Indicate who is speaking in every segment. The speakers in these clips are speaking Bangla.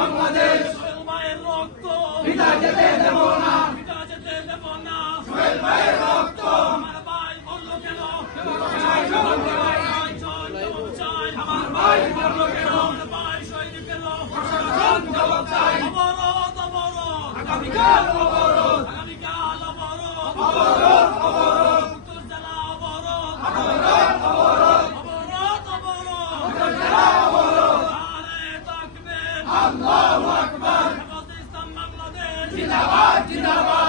Speaker 1: বাংলাদেশ রক্ত পিতা যেতে দেব না
Speaker 2: আগামীকাল অবরোধ।
Speaker 1: আগামীকাল অবরোধ।
Speaker 2: অবরোধ অবরোধ।
Speaker 1: উত্তর জেলা অবরোধ।
Speaker 2: অবরোধ অবরোধ।
Speaker 1: অবরোধ অবরোধ।
Speaker 2: উত্তর জেলা অবরোধ।
Speaker 1: নারে তাকবীর
Speaker 2: আল্লাহু আকবার।
Speaker 1: বাংলাদেশ।
Speaker 2: জিন্দাবাদ জিন্দাবাদ।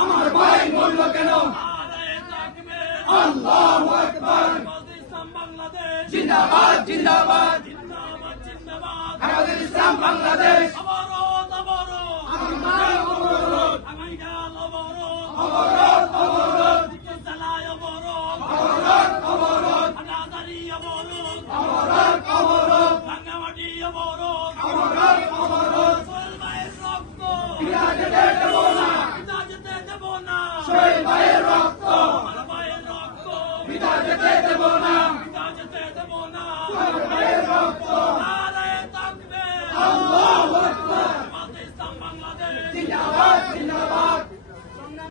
Speaker 1: আমার ভাই মরল কেন
Speaker 2: আল্লাহ আকবার জিন্দাবাদ জিন্দাবাদ আমাদের ইসলাম বাংলাদেশ
Speaker 1: আমার
Speaker 2: মরণ অমরণ
Speaker 1: অমরণ মুসলমানের রক্ত